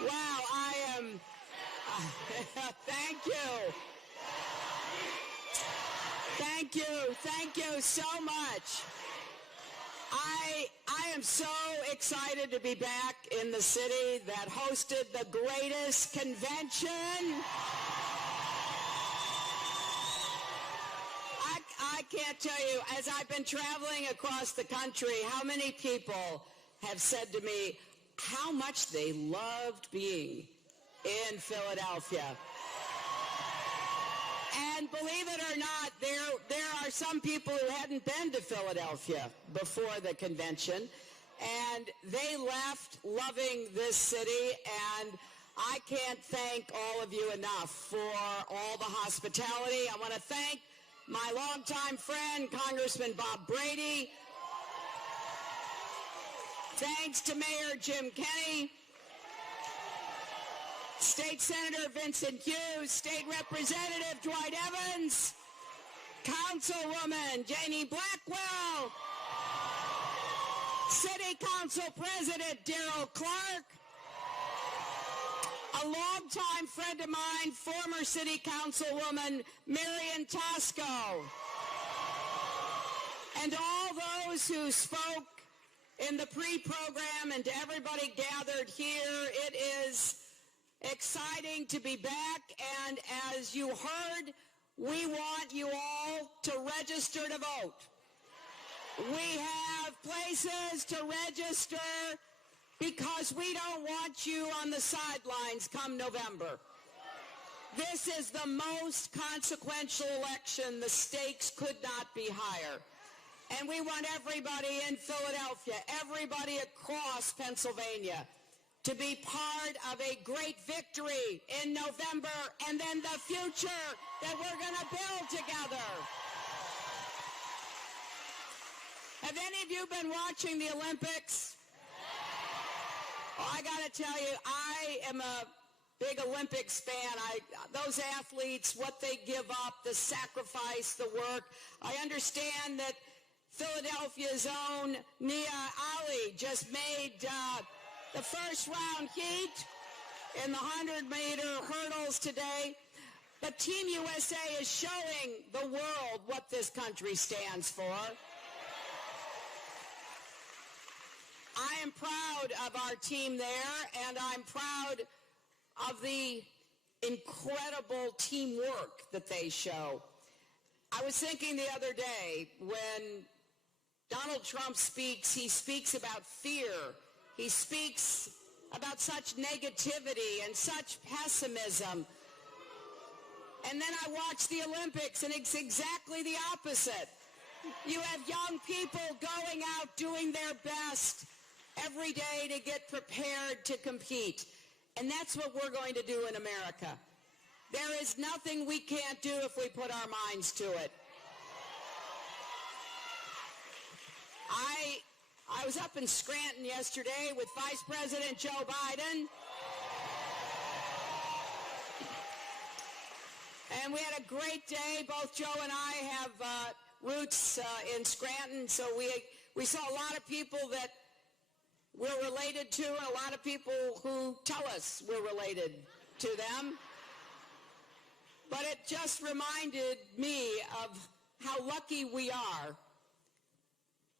Wow, I am, thank you. Thank you so much. I am so excited to be back in the city that hosted the greatest convention. I can't tell you, as I've been traveling across the country, how many people have said to me how much they loved being in Philadelphia. And believe it or not, there are some people who hadn't been to Philadelphia before the convention, and they left loving this city, and I can't thank all of you enough for all the hospitality. I want to thank my longtime friend, Congressman Bob Brady. Thanks to Mayor Jim Kenney, State Senator Vincent Hughes, State Representative Dwight Evans, Councilwoman Janie Blackwell, City Council President Darrell Clark, a longtime friend of mine, former City Councilwoman Marion Tosco, and all those who spoke in the pre-program, and to everybody gathered here. It is exciting to be back, and as you heard, we want you all to register to vote. We have places to register because we don't want you on the sidelines come November. This is the most consequential election. The stakes could not be higher. And we want everybody in Philadelphia, everybody across Pennsylvania, to be part of a great victory in November, and then the future that we're going to build together. Have any of you been watching the Olympics? Oh, I got to tell you, I am a big Olympics fan. Those athletes, what they give up, the sacrifice, the work. I understand that Philadelphia's own Nia Ali just made the first round heat in the 100-meter hurdles today. But Team USA is showing the world what this country stands for. I am proud of our team there, and I'm proud of the incredible teamwork that they show. I was thinking the other day, when Donald Trump speaks, he speaks about fear. He speaks about such negativity and such pessimism. And then I watch the Olympics, and it's exactly the opposite. You have young people going out doing their best every day to get prepared to compete. And that's what we're going to do in America. There is nothing we can't do if we put our minds to it. I was up in Scranton yesterday with Vice President Joe Biden. And we had a great day. Both Joe and I have roots in Scranton, so we saw a lot of people that we're related to, and a lot of people who tell us we're related to them. But it just reminded me of how lucky we are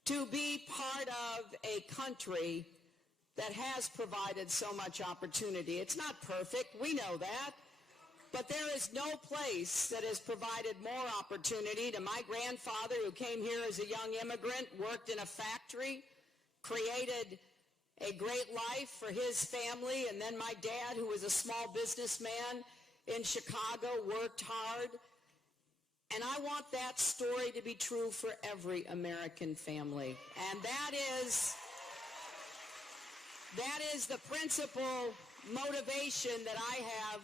to be part of a country that has provided so much opportunity. It's not perfect, we know that, but there is no place that has provided more opportunity. To my grandfather, who came here as a young immigrant, worked in a factory, created a great life for his family, and then my dad, who was a small businessman in Chicago, worked hard. And I want that story to be true for every American family. And that is the principal motivation that I have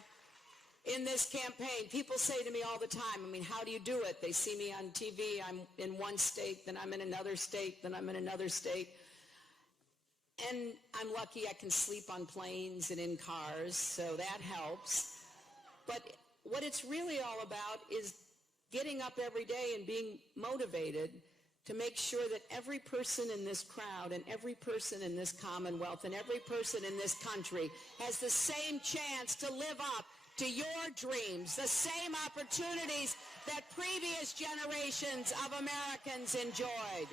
in this campaign. People say to me all the time, how do you do it? They see me on TV, I'm in one state, then I'm in another state, then I'm in another state. And I'm lucky I can sleep on planes and in cars, so that helps. But what it's really all about is getting up every day and being motivated to make sure that every person in this crowd and every person in this Commonwealth and every person in this country has the same chance to live up to your dreams, the same opportunities that previous generations of Americans enjoyed.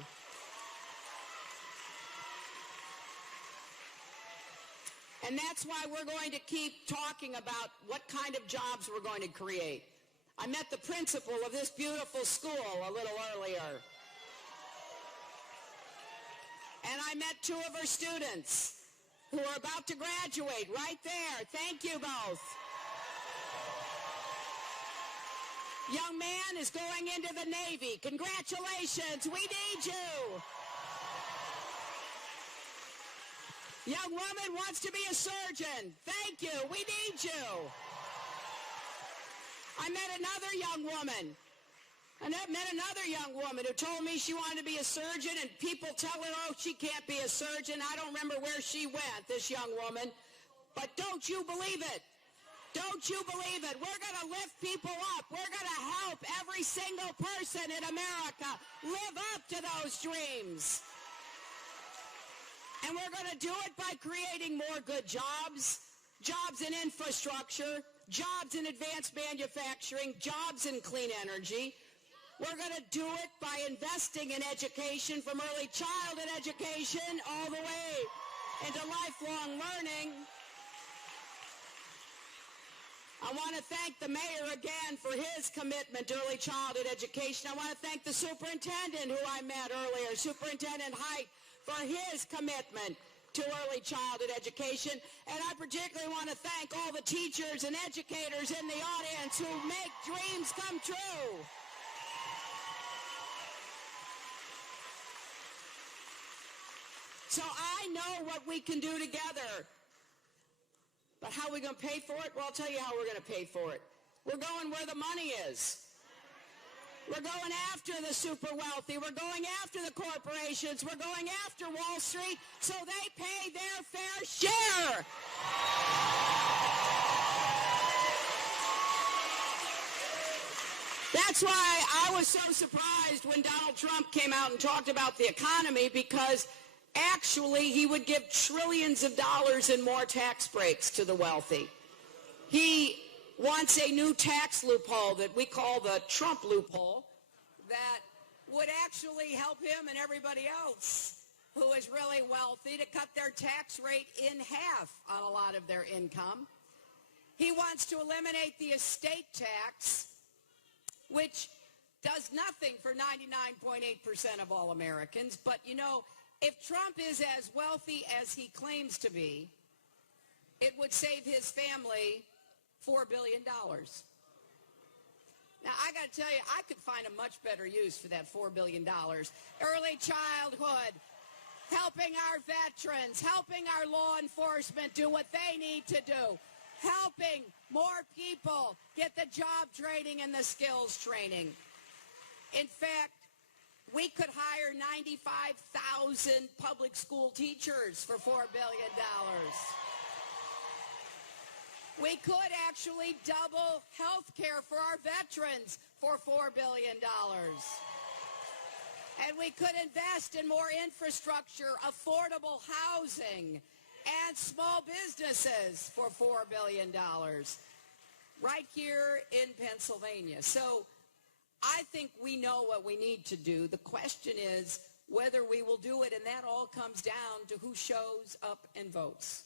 And that's why we're going to keep talking about what kind of jobs we're going to create. I met the principal of this beautiful school a little earlier. And I met two of her students who are about to graduate right there. Thank you both. Young man is going into the Navy. Congratulations. We need you. Young woman wants to be a surgeon. Thank you. We need you. I met another young woman. Who told me she wanted to be a surgeon, and people tell her, oh, she can't be a surgeon. I don't remember where she went, this young woman. But don't you believe it. Don't you believe it. We're going to lift people up. We're going to help every single person in America live up to those dreams. And we're going to do it by creating more good jobs, jobs in infrastructure, jobs in advanced manufacturing, jobs in clean energy. We're going to do it by investing in education, from early childhood education all the way into lifelong learning. I want to thank the mayor again for his commitment to early childhood education. I want to thank the superintendent who I met earlier, Superintendent Height, for his commitment to early childhood education. And I particularly want to thank all the teachers and educators in the audience who make dreams come true. So I know what we can do together. But how are we going to pay for it? Well, I'll tell you how we're going to pay for it. We're going where the money is. We're going after the super wealthy. We're going after the corporations. We're going after Wall Street so they pay their fair share. That's why I was so surprised when Donald Trump came out and talked about the economy, because actually he would give trillions of dollars in more tax breaks to the wealthy. He wants a new tax loophole that we call the Trump loophole that would actually help him and everybody else who is really wealthy to cut their tax rate in half on a lot of their income. He wants to eliminate the estate tax, which does nothing for 99.8% of all Americans. But, you know, if Trump is as wealthy as he claims to be, it would save his family $4 billion. Now, I got to tell you, I could find a much better use for that $4 billion. Early childhood, helping our veterans, helping our law enforcement do what they need to do, helping more people get the job training and the skills training. In fact, we could hire 95,000 public school teachers for $4 billion. We could actually double health care for our veterans for $4 billion. And we could invest in more infrastructure, affordable housing, and small businesses for $4 billion right here in Pennsylvania. So I think we know what we need to do. The question is whether we will do it, and that all comes down to who shows up and votes.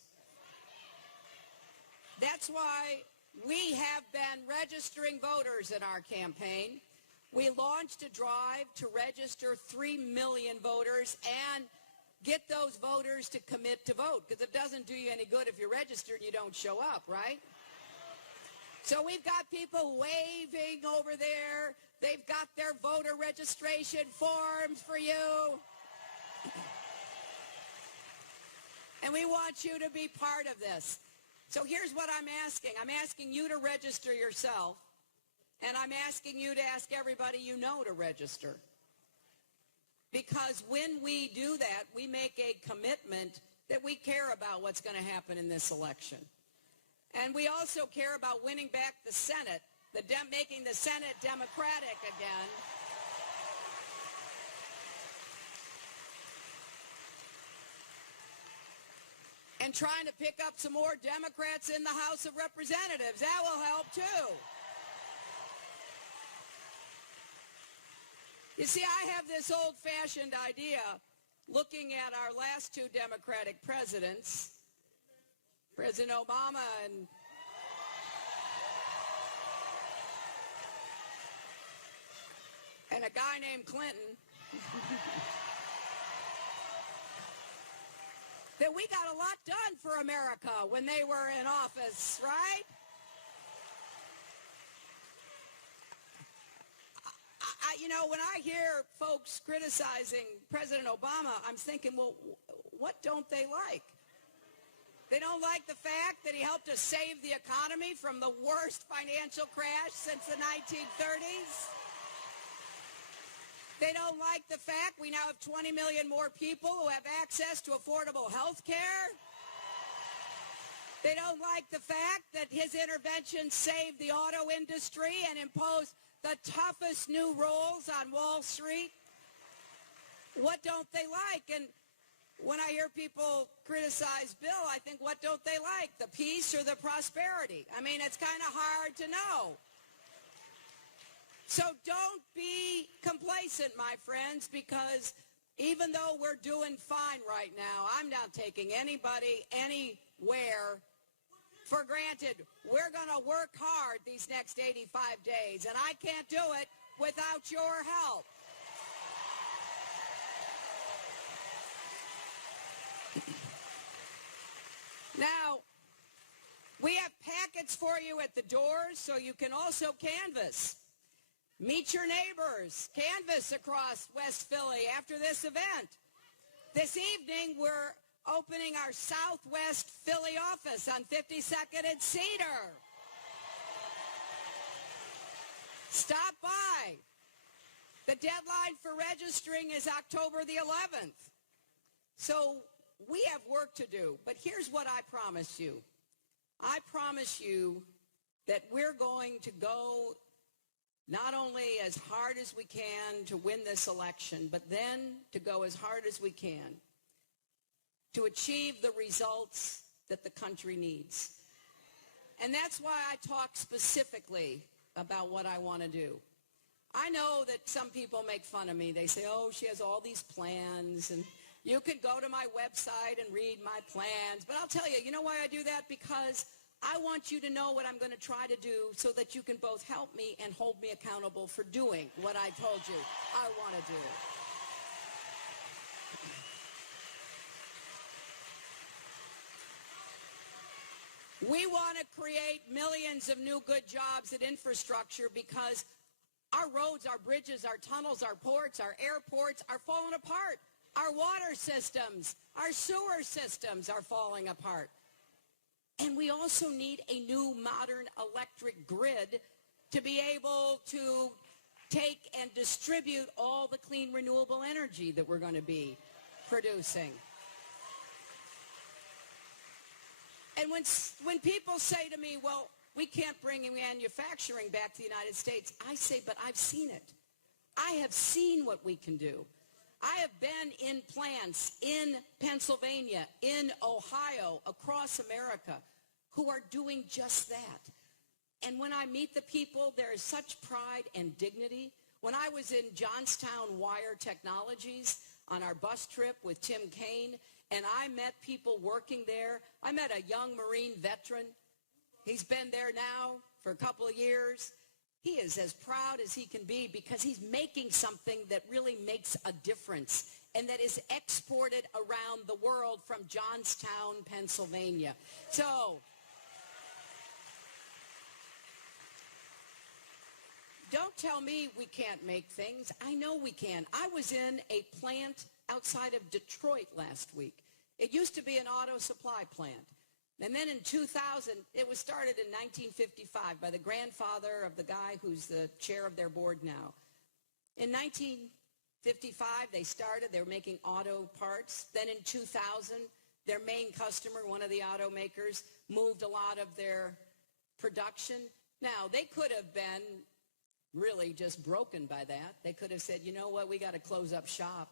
That's why we have been registering voters in our campaign. We launched a drive to register 3 million voters and get those voters to commit to vote, because it doesn't do you any good if you're registered and you don't show up, right? So we've got people waving over there. They've got their voter registration forms for you. And we want you to be part of this. So here's what I'm asking. I'm asking you to register yourself, and I'm asking you to ask everybody you know to register. Because when we do that, we make a commitment that we care about what's going to happen in this election. And we also care about winning back the Senate, making the Senate Democratic again. and trying to pick up some more Democrats in the House of Representatives. That will help, too. You see, I have this old-fashioned idea, looking at our last two Democratic presidents, President Obama and a guy named Clinton, that we got a lot done for America when they were in office, right? You know, when I hear folks criticizing President Obama, I'm thinking, well, what don't they like? They don't like the fact that he helped us save the economy from the worst financial crash since the 1930s. They don't like the fact we now have 20 million more people who have access to affordable health care. They don't like the fact that his intervention saved the auto industry and imposed the toughest new rules on Wall Street. What don't they like? And when I hear people criticize Bill, I think, what don't they like? The peace or the prosperity? I mean, it's kind of hard to know. So don't be complacent, my friends, because even though we're doing fine right now, I'm not taking anybody anywhere for granted. We're going to work hard these next 85 days, and I can't do it without your help. Now, we have packets for you at the doors, so you can also canvass. Meet your neighbors. Canvass across West Philly after this event. This evening, we're opening our Southwest Philly office on 52nd and Cedar. Stop by. The deadline for registering is October the 11th. So we have work to do, but here's what I promise you. I promise you that we're going to go not only as hard as we can to win this election, but then to go as hard as we can to achieve the results that the country needs. And that's why I talk specifically about what I want to do. I know that some people make fun of me. They say, oh, she has all these plans, and you can go to my website and read my plans. But I'll tell you, you know why I do that? Because I want you to know what I'm going to try to do so that you can both help me and hold me accountable for doing what I told you I want to do. We want to create millions of new good jobs and infrastructure because our roads, our bridges, our tunnels, our ports, our airports are falling apart. Our water systems, our sewer systems are falling apart. And we also need a new modern electric grid to be able to take and distribute all the clean renewable energy that we're going to be producing. And when people say to me, well, we can't bring manufacturing back to the United States, I say, but I've seen it. I have seen what we can do. I have been in plants in Pennsylvania, in Ohio, across America, who are doing just that. And when I meet the people, there is such pride and dignity. When I was in Johnstown Wire Technologies on our bus trip with Tim Kaine, and I met people working there, I met a young Marine veteran. He's been there now for a couple of years. He is as proud as he can be because he's making something that really makes a difference and that is exported around the world from Johnstown, Pennsylvania. So, don't tell me we can't make things. I know we can. I was in a plant outside of Detroit last week. It used to be an auto supply plant. And then in 2000, it was started in 1955 by the grandfather of the guy who's the chair of their board now. In 1955, they started. They were making auto parts. Then in 2000, their main customer, one of the automakers, moved a lot of their production. Now, they could have been really just broken by that. They could have said, you know what, we got to close up shop.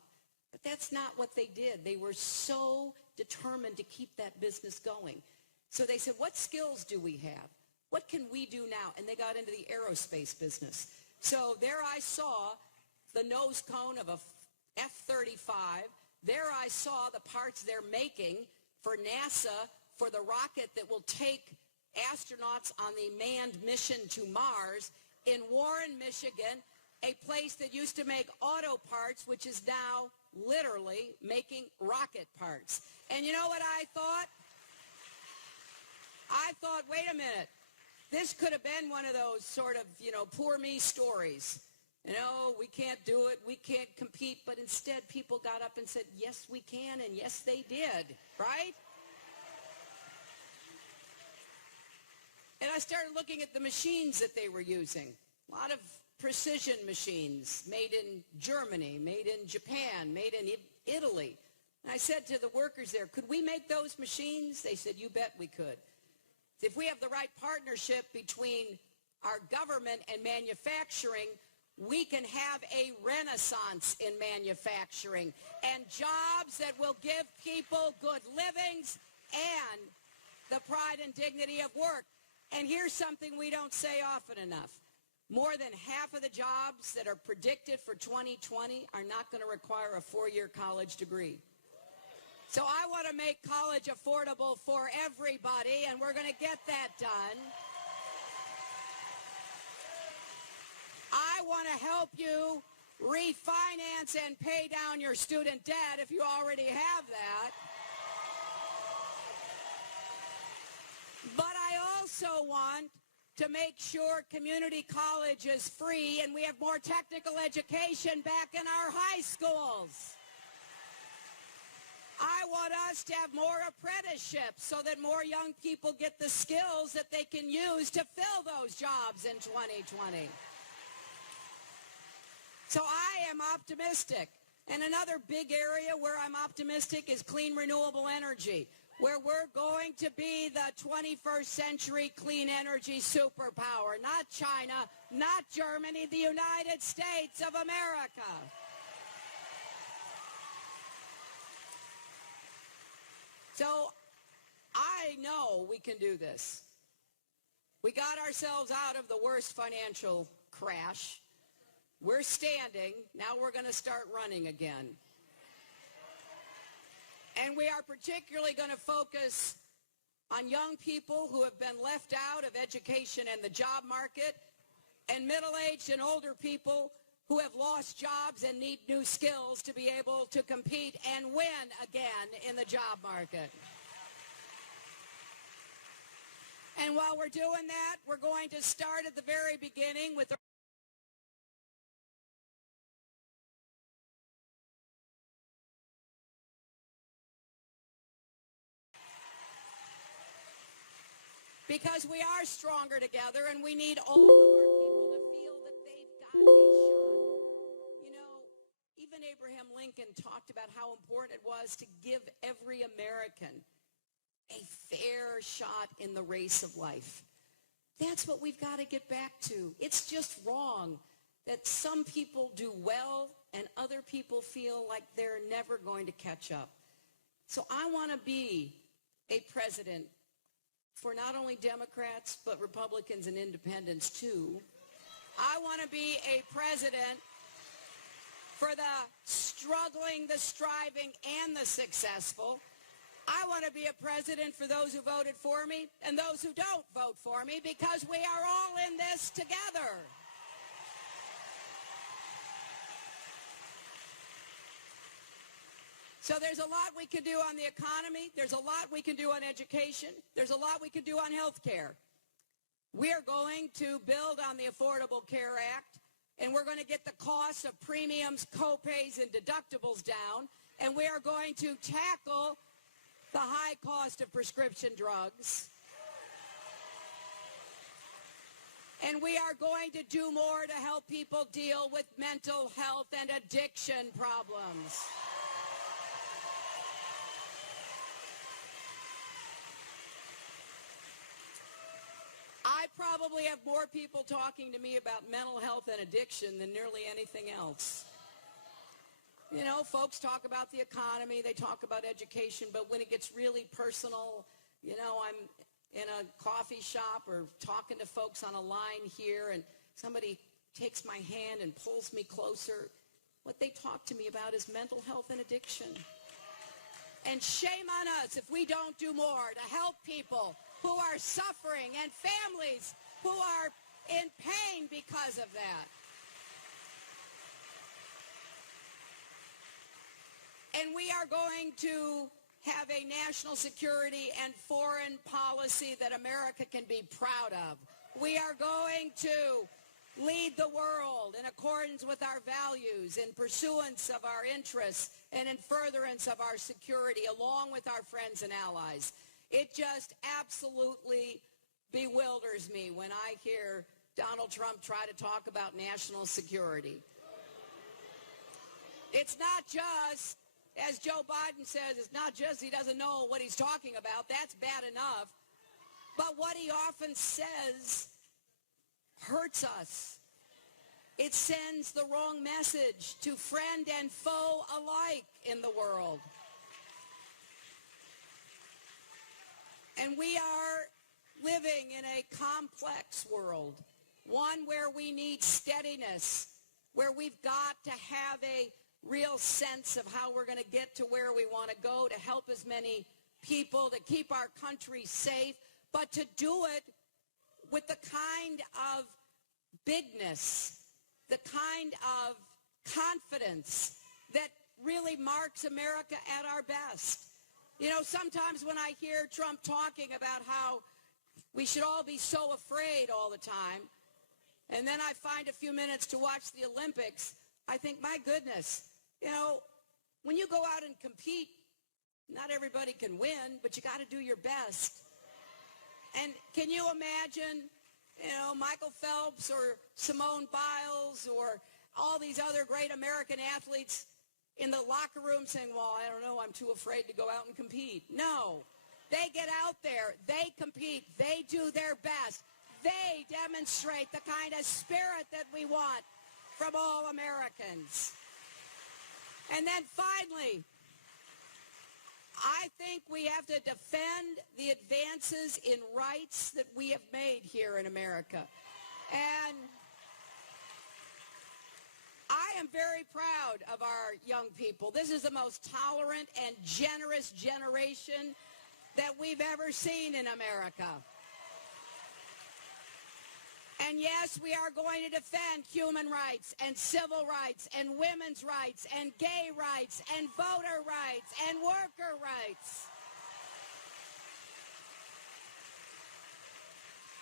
But But that's not what they did. They were so determined to keep that business going. So they said, what skills do we have? What can we do now? And they got into the aerospace business. So there I saw the nose cone of a F-35. There I saw the parts they're making for NASA for the rocket that will take astronauts on the manned mission to Mars in Warren, Michigan, a place that used to make auto parts, which is now literally making rocket parts. And you know what I thought? I thought, wait a minute, this could have been one of those sort of, poor me stories. We can't do it, we can't compete, but instead people got up and said, yes, we can, and yes, they did, right? And I started looking at the machines that they were using. A lot of precision machines made in Germany, made in Japan, made in Italy. And I said to the workers there, could we make those machines? They said, you bet we could. If we have the right partnership between our government and manufacturing, we can have a renaissance in manufacturing and jobs that will give people good livings and the pride and dignity of work. And here's something we don't say often enough. More than half of the jobs that are predicted for 2020 are not going to require a 4-year college degree. So I want to make college affordable for everybody, and we're going to get that done. I want to help you refinance and pay down your student debt if you already have that. But I also want to make sure community college is free and we have more technical education back in our high schools. I want us to have more apprenticeships so that more young people get the skills that they can use to fill those jobs in 2020. So I am optimistic. And another big area where I'm optimistic is clean renewable energy, where we're going to be the 21st century clean energy superpower. Not China, not Germany, the United States of America. So I know we can do this. We got ourselves out of the worst financial crash. We're standing. Now we're going to start running again. And we are particularly going to focus on young people who have been left out of education and the job market, and middle-aged and older people who have lost jobs and need new skills to be able to compete and win again in the job market. And while we're doing that, we're going to start at the very beginning with the because we are stronger together, and we need all of our people to feel that they've got a shot. Even Abraham Lincoln talked about how important it was to give every American a fair shot in the race of life. That's what we've got to get back to. It's just wrong that some people do well and other people feel like they're never going to catch up. So I want to be a president for not only Democrats, but Republicans and independents too. I want to be a president for the struggling, the striving, and the successful. I want to be a president for those who voted for me and those who don't vote for me, because we are all in this together. So there's a lot we can do on the economy. There's a lot we can do on education. There's a lot we can do on health care. We are going to build on the Affordable Care Act, and we're going to get the costs of premiums, co-pays, and deductibles down, and we are going to tackle the high cost of prescription drugs. And we are going to do more to help people deal with mental health and addiction problems. I probably have more people talking to me about mental health and addiction than nearly anything else. You know, folks talk about the economy, they talk about education, but when it gets really personal, you know, I'm in a coffee shop or talking to folks on a line here, and somebody takes my hand and pulls me closer. What they talk to me about is mental health and addiction. And shame on us if we don't do more to help people who are suffering and families who are in pain because of that. And we are going to have a national security and foreign policy that America can be proud of. We are going to lead the world in accordance with our values, in pursuance of our interests, and in furtherance of our security, along with our friends and allies. It just absolutely bewilders me when I hear Donald Trump try to talk about national security. It's not just, as Joe Biden says, it's not just he doesn't know what he's talking about. That's bad enough. But what he often says hurts us. It sends the wrong message to friend and foe alike in the world. And we are living in a complex world, one where we need steadiness, where we've got to have a real sense of how we're going to get to where we want to go to help as many people, to keep our country safe, but to do it with the kind of bigness, the kind of confidence that really marks America at our best. You know, sometimes when I hear Trump talking about how we should all be so afraid all the time, and then I find a few minutes to watch the Olympics, I think, my goodness, you know, when you go out and compete, not everybody can win, but you got to do your best. And can you imagine, you know, Michael Phelps or Simone Biles or all these other great American athletes in the locker room saying, well, I don't know, I'm too afraid to go out and compete. No. They get out there. They compete. They do their best. They demonstrate the kind of spirit that we want from all Americans. And then finally, I think we have to defend the advances in rights that we have made here in America. And I am very proud of our young people. This is the most tolerant and generous generation that we've ever seen in America. And yes, we are going to defend human rights and civil rights and women's rights and gay rights and voter rights and worker rights.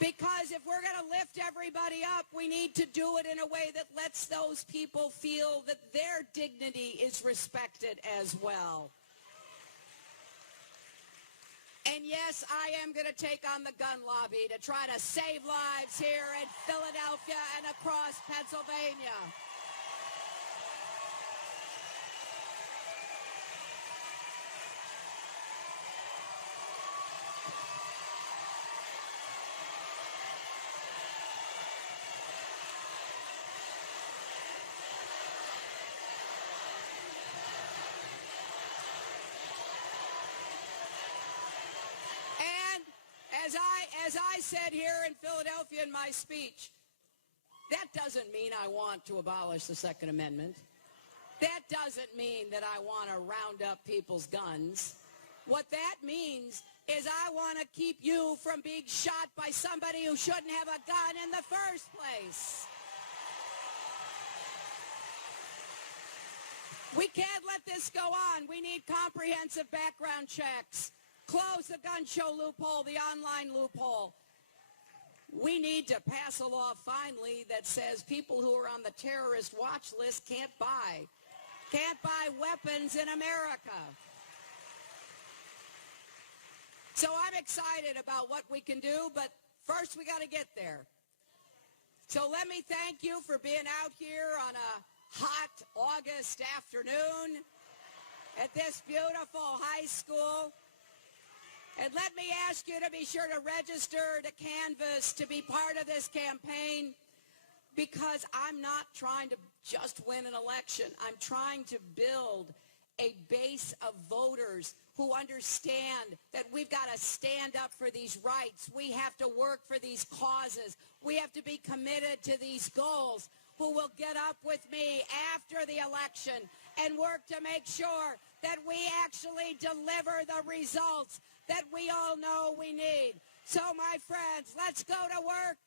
Because if we're going to lift everybody up, we need to do it in a way that lets those people feel that their dignity is respected as well. And yes, I am going to take on the gun lobby to try to save lives here in Philadelphia and across Pennsylvania. As I said here in Philadelphia in my speech, that doesn't mean I want to abolish the Second Amendment. That doesn't mean that I want to round up people's guns. What that means is I want to keep you from being shot by somebody who shouldn't have a gun in the first place. We can't let this go on. We need comprehensive background checks. Close the gun show loophole, the online loophole. We need to pass a law finally that says people who are on the terrorist watch list can't buy weapons in America. So I'm excited about what we can do, but first we got to get there. So let me thank you for being out here on a hot August afternoon at this beautiful high school. And let me ask you to be sure to register to canvass to be part of this campaign, because I'm not trying to just win an election. I'm trying to build a base of voters who understand that we've got to stand up for these rights. We have to work for these causes. We have to be committed to these goals, who will get up with me after the election and work to make sure that we actually deliver the results that we all know we need. So, my friends, let's go to work.